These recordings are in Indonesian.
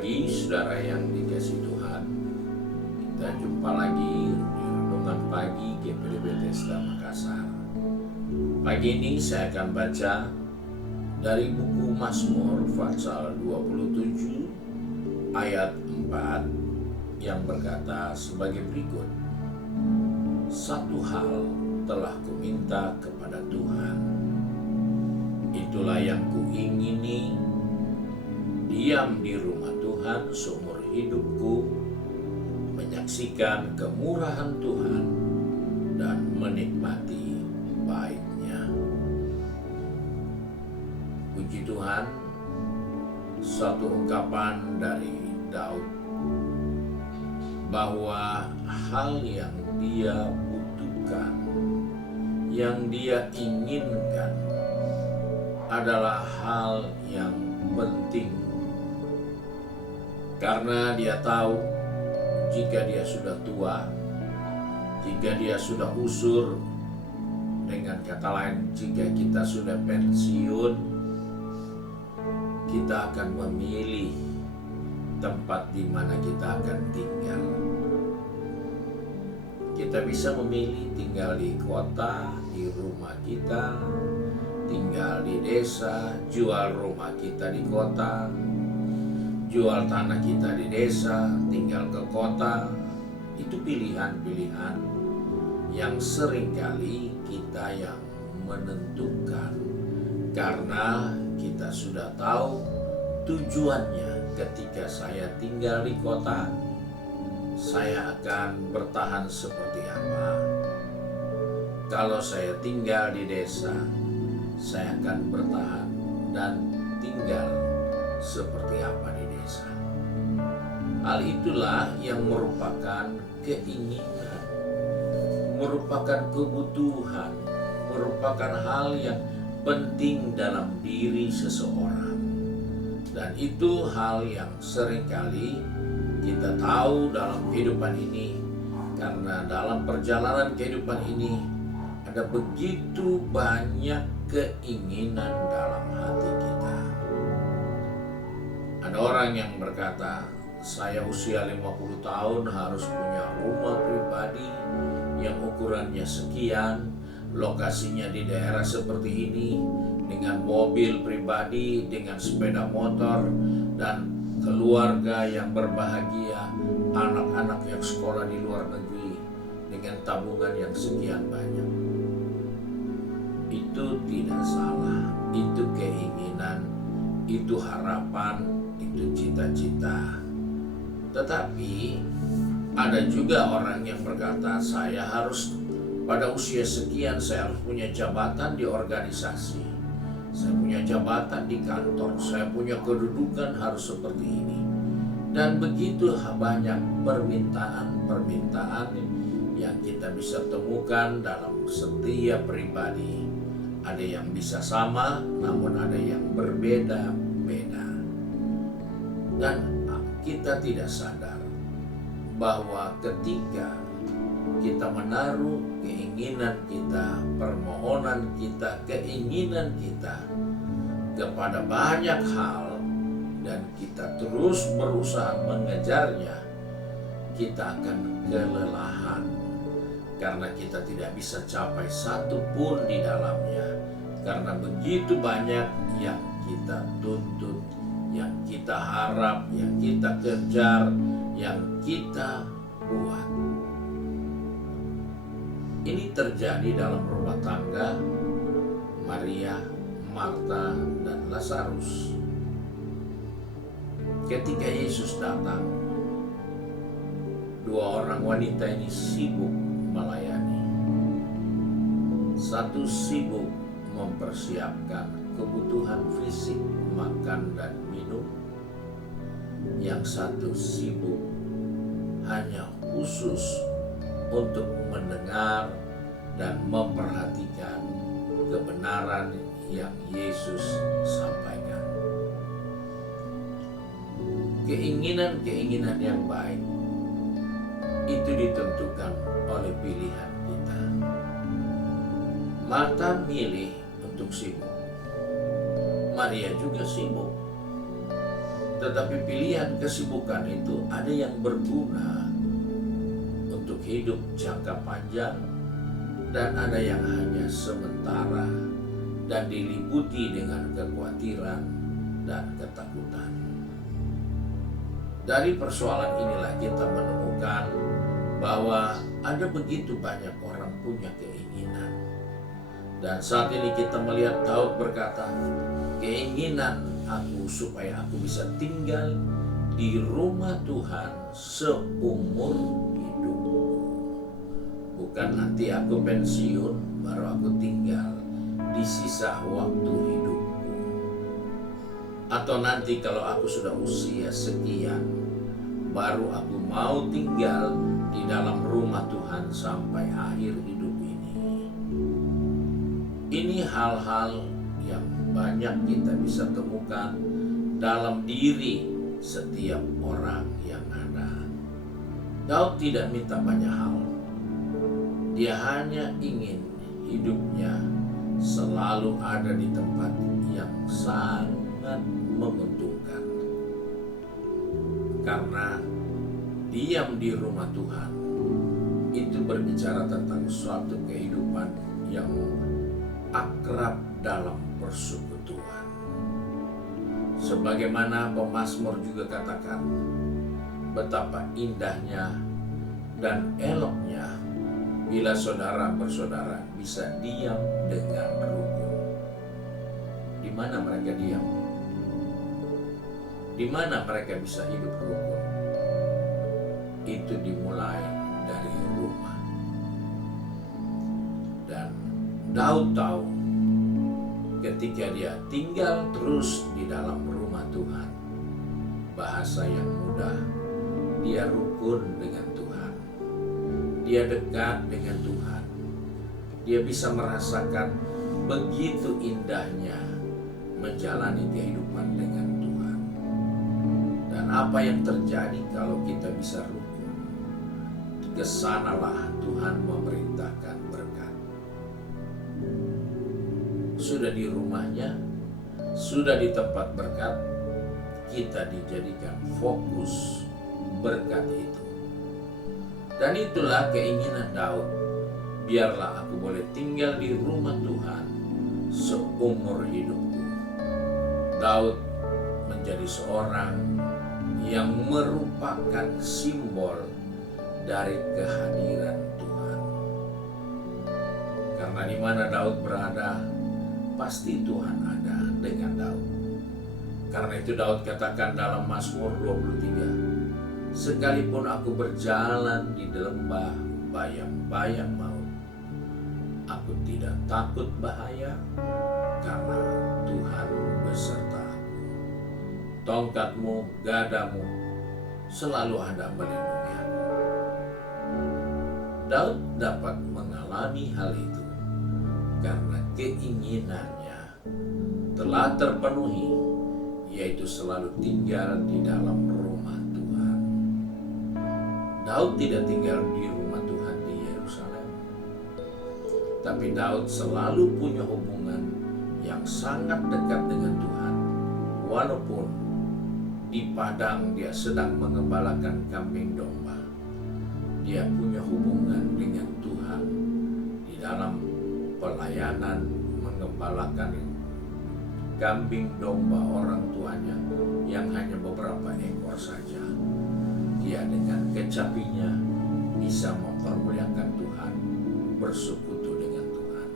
pagi, saudara yang dikasihi Tuhan. Kita jumpa lagi di Renungan Pagi GPD Bethesda Makassar. Pagi ini saya akan baca dari buku Mazmur pasal 27 ayat 4 yang berkata sebagai berikut. Satu hal telah kuminta kepada Tuhan, itulah yang kuingini, diam di rumah Tuhan seumur hidupku, menyaksikan kemurahan Tuhan dan menikmati baiknya. Puji Tuhan, satu ungkapan dari Daud bahwa hal yang dia butuhkan, yang dia inginkan adalah hal yang penting. Karena dia tahu jika dia sudah tua, jika dia sudah usur, dengan kata lain jika kita sudah pensiun, kita akan memilih tempat di mana kita akan tinggal. Kita bisa memilih tinggal di kota, di rumah kita, tinggal di desa, jual rumah kita di kota, jual tanah kita di desa, tinggal ke kota. Itu pilihan-pilihan yang seringkali kita yang menentukan, karena kita sudah tahu tujuannya. Ketika saya tinggal di kota, saya akan bertahan seperti apa. Kalau saya tinggal di desa, saya akan bertahan dan tinggal seperti apa di desa. Hal itulah yang merupakan keinginan, merupakan kebutuhan, merupakan hal yang penting dalam diri seseorang. Dan itu hal yang seringkali kita tahu dalam kehidupan ini, karena dalam perjalanan kehidupan ini ada begitu banyak keinginan dalam hati kita. Ada orang yang berkata, saya usia 50 tahun harus punya rumah pribadi yang ukurannya sekian, lokasinya di daerah seperti ini, dengan mobil pribadi, dengan sepeda motor, dan keluarga yang berbahagia, anak-anak yang sekolah di luar negeri, dengan tabungan yang sekian banyak. Itu tidak salah, itu keinginan, itu harapan, itu cita-cita. Tetapi ada juga orang yang berkata, saya harus pada usia sekian saya harus punya jabatan di organisasi, saya punya jabatan di kantor, saya punya kedudukan harus seperti ini. Dan begitu banyak permintaan yang kita bisa temukan dalam setiap pribadi. Ada yang bisa sama, namun ada yang berbeda-beda. Dan kita tidak sadar bahwa ketika kita menaruh keinginan kita, permohonan kita, keinginan kita kepada banyak hal, dan kita terus berusaha mengejarnya, kita akan kelelahan karena kita tidak bisa capai satu pun di dalamnya, karena begitu banyak yang kita tuntut, yang kita harap, yang kita kejar, yang kita buat. Ini terjadi dalam rumah tangga Maria, Marta, dan Lazarus. Ketika Yesus datang, dua orang wanita ini sibuk melayani. Satu sibuk mempersiapkan kebutuhan fisik, makan dan minum. Yang satu sibuk hanya khusus untuk mendengar dan memperhatikan kebenaran yang Yesus sampaikan. Keinginan-keinginan yang baik itu ditentukan oleh pilihan kita. Marta milih untuk sibuk, Maria juga sibuk. Tetapi pilihan kesibukan itu ada yang berguna untuk hidup jangka panjang dan ada yang hanya sementara dan diliputi dengan kekhawatiran dan ketakutan. Dari persoalan inilah kita menemukan bahwa ada begitu banyak orang punya keinginan. Dan saat ini kita melihat Daud berkata, keinginan aku supaya aku bisa tinggal di rumah Tuhan seumur hidupku. Bukan nanti aku pensiun baru aku tinggal di sisa waktu hidupku. Atau nanti kalau aku sudah usia sekian baru aku mau tinggal di dalam rumah Tuhan sampai akhir hidup ini. Ini hal-hal yang banyak kita bisa temukan dalam diri setiap orang yang ada. Daud tidak minta banyak hal. Dia hanya ingin hidupnya selalu ada di tempat yang sangat menguntungkan. Karena diam di rumah Tuhan itu berbicara tentang suatu kehidupan yang akrab dalam persekutuan. Sebagaimana pemazmur juga katakan, betapa indahnya dan eloknya bila saudara bersaudara bisa diam dengan rukun. Di mana mereka diam? Di mana mereka bisa hidup rukun? Itu dimulai dari rumah. Dan Daud tahu ketika dia tinggal terus di dalam rumah Tuhan, bahasa yang mudah, dia rukun dengan Tuhan. Dia dekat dengan Tuhan. Dia bisa merasakan begitu indahnya menjalani kehidupan dengan Tuhan. Dan apa yang terjadi kalau kita bisa rukun? Kesanalah Tuhan memerintahkan berkat. Sudah di rumahnya, sudah di tempat berkat, kita dijadikan fokus berkat itu. Dan itulah keinginan Daud. Biarlah aku boleh tinggal di rumah Tuhan seumur hidupku. Daud menjadi seorang yang merupakan simbol dari kehadiran Tuhan. Karena di mana Daud berada, pasti Tuhan ada dengan Daud. Karena itu Daud katakan dalam Mazmur 23, sekalipun aku berjalan di lembah bayang-bayang maut, aku tidak takut bahaya, karena Tuhan beserta aku. Tongkatmu, gadamu selalu ada melindungi aku. Daud dapat mengalami hal itu karena keinginannya telah terpenuhi, yaitu selalu tinggal di dalam rumah Tuhan. Daud tidak tinggal di rumah Tuhan di Yerusalem, tapi Daud selalu punya hubungan yang sangat dekat dengan Tuhan. Walaupun di padang dia sedang mengembalakan kambing domba, dia punya hubungan dengan Tuhan di dalam pelayanan mengembalakan kambing domba orang tuanya yang hanya beberapa ekor saja. Dia dengan kecapinya bisa mempermuliakan Tuhan, bersekutu dengan Tuhan.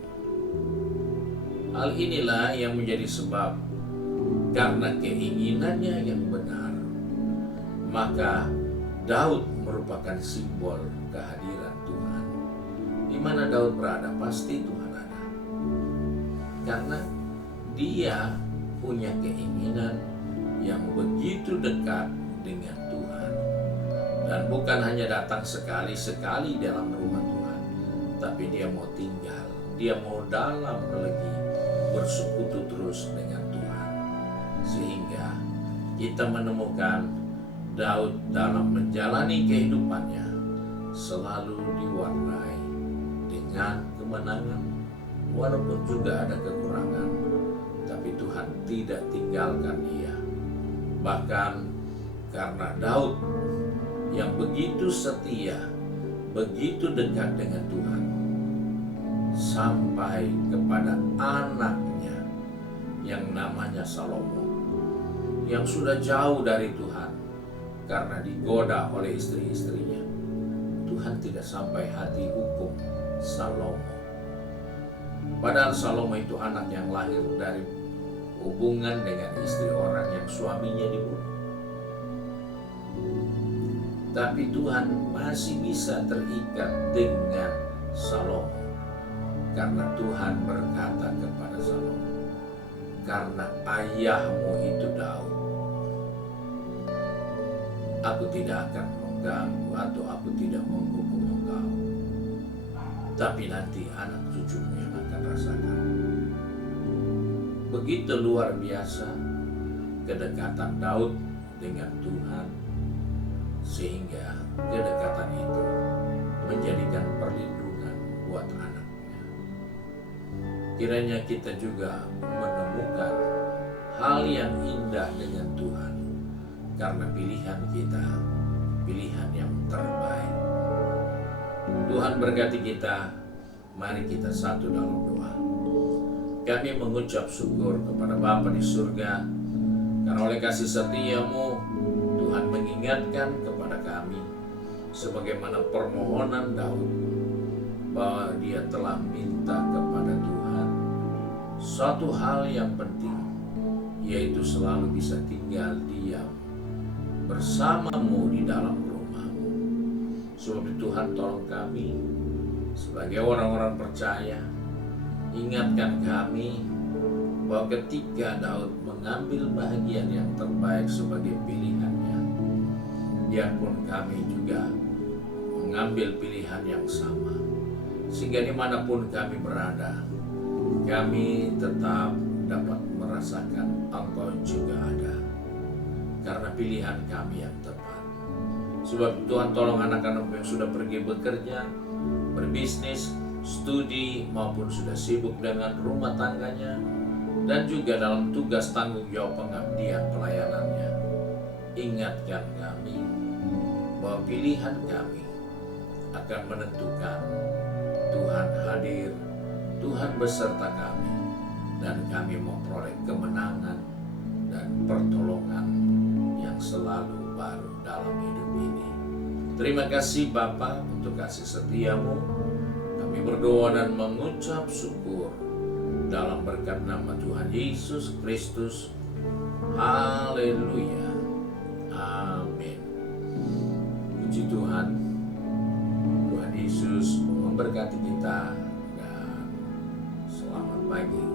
Hal inilah yang menjadi sebab, karena keinginannya yang benar, maka Daud merupakan simbol kehadiran Tuhan. Di mana Daud berada, pasti Tuhan ada. Karena dia punya keinginan yang begitu dekat dengan Tuhan. Dan bukan hanya datang sekali-sekali dalam rumah Tuhan, tapi dia mau tinggal, dia mau dalam lagi bersekutu terus dengan Tuhan. Sehingga kita menemukan Daud dalam menjalani kehidupannya selalu diwarnai dengan kemenangan, walaupun juga ada kekurangan, tapi Tuhan tidak tinggalkan dia. Bahkan karena Daud yang begitu setia, begitu dekat dengan Tuhan, sampai kepada anaknya yang namanya Salomo, yang sudah jauh dari Tuhan karena digoda oleh istri-istrinya. Tuhan tidak sampai hati hukum Salomo. Padahal Salomo itu anak yang lahir dari hubungan dengan istri orang yang suaminya dibunuh. Tapi Tuhan masih bisa terikat dengan Salomo, karena Tuhan berkata kepada Salomo, karena ayahmu itu Daud, aku tidak akan mengganggu atau aku tidak menghukum engkau, tapi nanti anak cucumu yang akan rasakan. Begitu luar biasa kedekatan Daud dengan Tuhan, sehingga kedekatan itu menjadikan perlindungan buat anaknya. Kiranya kita juga menemukan hal yang indah dengan Tuhan, karena pilihan kita pilihan yang terbaik. Tuhan berkati kita. Mari kita satu dalam doa. Kami mengucap syukur kepada Bapa di surga, karena oleh kasih setia-Mu Tuhan mengingatkan kepada kami, sebagaimana permohonan Daud, bahwa dia telah minta kepada Tuhan satu hal yang penting, yaitu selalu bisa tinggal diam bersama-Mu di dalam rumah-Mu. Sebab Tuhan, tolong kami sebagai orang-orang percaya, ingatkan kami bahwa ketika Daud mengambil bahagian yang terbaik sebagai pilihannya, biarpun kami juga mengambil pilihan yang sama, sehingga dimanapun kami berada, kami tetap dapat merasakan Engkau juga ada, karena pilihan kami yang tepat. Sebab Tuhan, tolong anak-anak yang sudah pergi bekerja, berbisnis, studi, maupun sudah sibuk dengan rumah tangganya, dan juga dalam tugas tanggung jawab pengabdian pelayanannya, ingatkan kami bahwa pilihan kami akan menentukan Tuhan hadir, Tuhan beserta kami, dan kami memperoleh kemenangan dan pertolongan yang selalu baru dalam hidup ini. Terima kasih Bapa untuk kasih setia-Mu. Kami berdoa dan mengucap syukur dalam berkat nama Tuhan Yesus Kristus. Haleluya. Amin. Puji Tuhan. Tuhan Yesus memberkati kita dan selamat pagi.